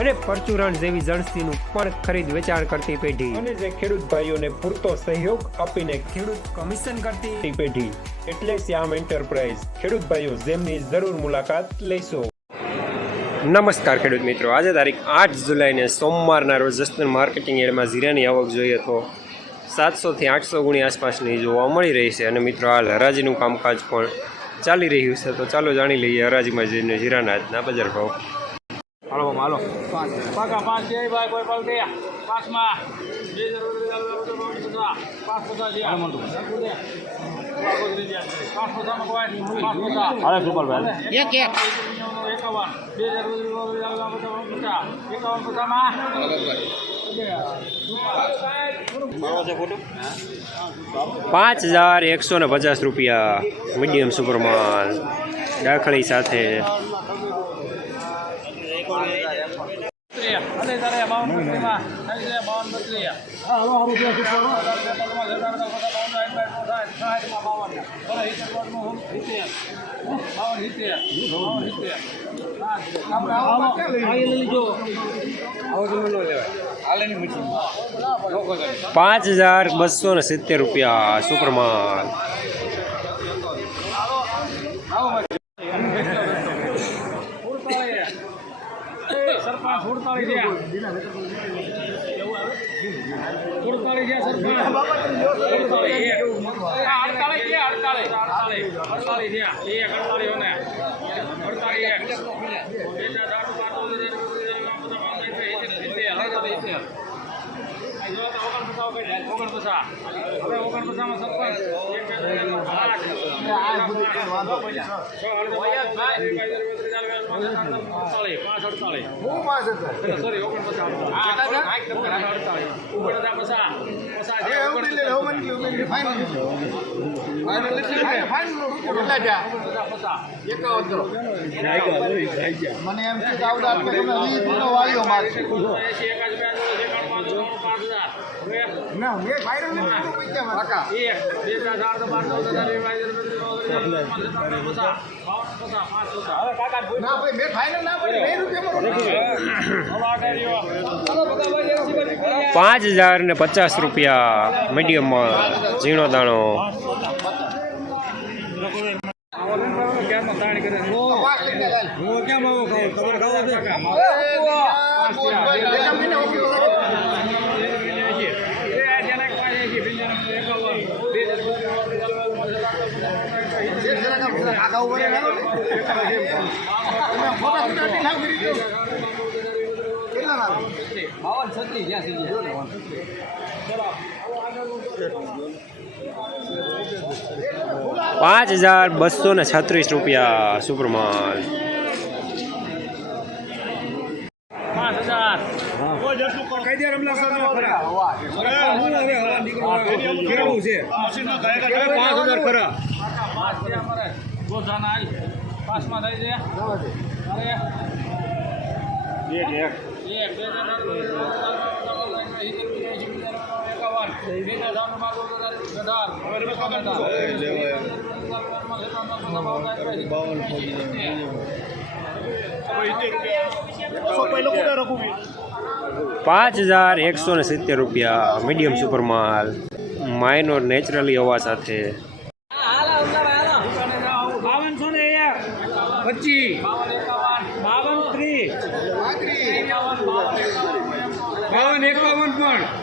અને પરચુરણ જેવી જણસીનું પણ ખરીદ વેચાણ કરતી પેઢી. અને જે ખેડૂત ભાઈઓને પૂરતો સહયોગ આપીને ખેડૂત કમિશન કરતી પેઢી. એટલે શ્યામ એન્ટરપ્રાઇઝ. ખેડૂત ભાઈઓ જેમની જરૂર મુલાકાત લેશો. નમસ્કાર ખેડૂત મિત્રો. આજે તારીખ આઠ જુલાઈને સોમવારના રોજ જસ્તન માર્કેટિંગ એડમાં જીરાની આવક જોઈએ તો સાતસોથી આઠસો ગુણી આસપાસની જોવા મળી રહી છે. અને મિત્રો હાલ હરાજીનું કામકાજ પણ ચાલી રહ્યું છે. તો ચાલો જાણી લઈએ હરાજીમાં જઈને જીરાના આજના બજાર ભાવ. હાલો હાલો. પાકા પાંચ જય ભાઈ કોઈ પલ દે પાંચમાં બે હજાર પાંચ પચાસ છે પાંચ પચાસમાં કોઈ પાંચ પચાસ અરે સુપરભાઈ. એક એક. એકાવન. બે હજાર એકાવન પચાસમાં પાંચ હજાર એકસો ને પચાસ રૂપિયા મીડિયમ સુપરમાન દાખલી સાથે. બાવન બત્રીમાં થઈ જાય બાવન બત્રી પાંચ હજાર બસો ને સિત્તેર રૂપિયા સુપરમાલ સરપંચ સુડતાલીસ છે સુડતાલીસ છે સરપંચ સુડતાલીસ એક. હા, અડતાલીસ છે અડતાલીસ અડતાલીસ અડતાલીસ છે એક અડતાલીસ ને અડતાલીસ એક બે ચાર ચાર પાંચ છ, સાત, આઠ, નવ, દસ, અગિયાર, બાર, તેર, ચૌદ, પંદર, વીસ, એકવીસ, બાવીસ, ત્રેવીસ, ઓગણપચાસ હવે સરપંચ. એક, એમ કે ચાર, આઠ, છ, અડતાલીસ, પાંચ અડતાલીસ સોરી ઓગણપચાસ અડતાલીસ ઓગણપચાસ ના ભાઈ મેં ફાઇનલ ના પડી મેં રૂપિયા પાંચ હજાર ને પચાસ રૂપિયા મીડિયમમાં ઝીણો દાણો કાકા ઉપર પાંચ હજાર બસો ને છત્રીસ રૂપિયા સુપરમાન પાંચ હજાર. ગોધાના આલ પાંચમાં થઈ છે અરે એક એક એક બે એકાવન બે હજાર પાંચ હજાર એકસો ને સિત્તેર રૂપિયા મીડિયમ સુપરમાલ માઇનોર નેચરલી હવા સાથે બાવન છો ને પચીસ બાવન ત્રીસ બાવન એકાવન પણ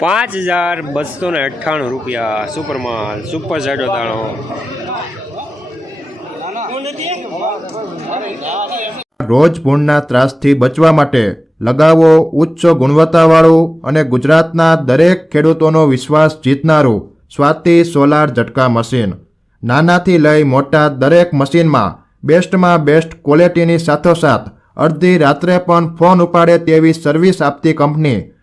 પાંચ હજાર બસો ને અઠ્ઠાણું રૂપિયા સુપરમાલ, સુપર જાડો દાણો. રોજ પૂર્ણના ત્રાસથી બચવા માટે લગાવો ઉચ્ચ ગુણવત્તાવાળું અને ગુજરાતના દરેક ખેડૂતોનો વિશ્વાસ જીતનારું સ્વાતિ સોલાર ઝટકા મશીન. નાનાથી લઈ મોટા દરેક મશીનમાં બેસ્ટમાં બેસ્ટ ક્વોલિટીની સાથોસાથ અડધી રાત્રે પણ ફોન ઉપાડે તેવી સર્વિસ આપતી કંપની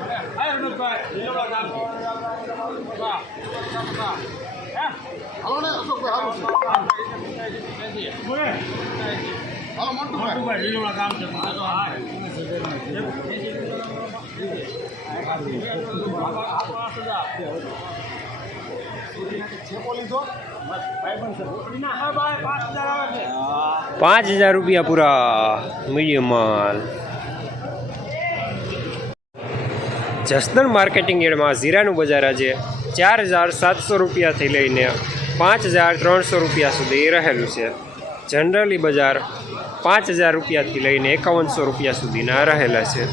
પાંચ પાંચ અડતાલીસ બોલ અડતાલીસ અડતાલીસ યા રમેશભાઈ ઓગણપચાસ ઓગણપચાસ હા રમેશભાઈ લીલોડા ગામ પચાસ પચાસ હે હાલો ને અશોકભાઈ હાલો હાલો મોન્ટુભાઈ મોટુભાઈ લીલોડા ગામ છે પાંચ હજાર રૂપિયા પૂરા મીડિયમ માલ જસદણ માર્કેટિંગ યાર્ડમાં જીરાનું બજાર આજે ચાર હજાર સાતસો રૂપિયાથી લઈને પાંચ હજાર ત્રણસો રૂપિયા સુધી રહેલું છે. જનરલી બજાર પાંચ હજાર રૂપિયાથી લઈને એકાવનસો રૂપિયા સુધીના રહેલા છે.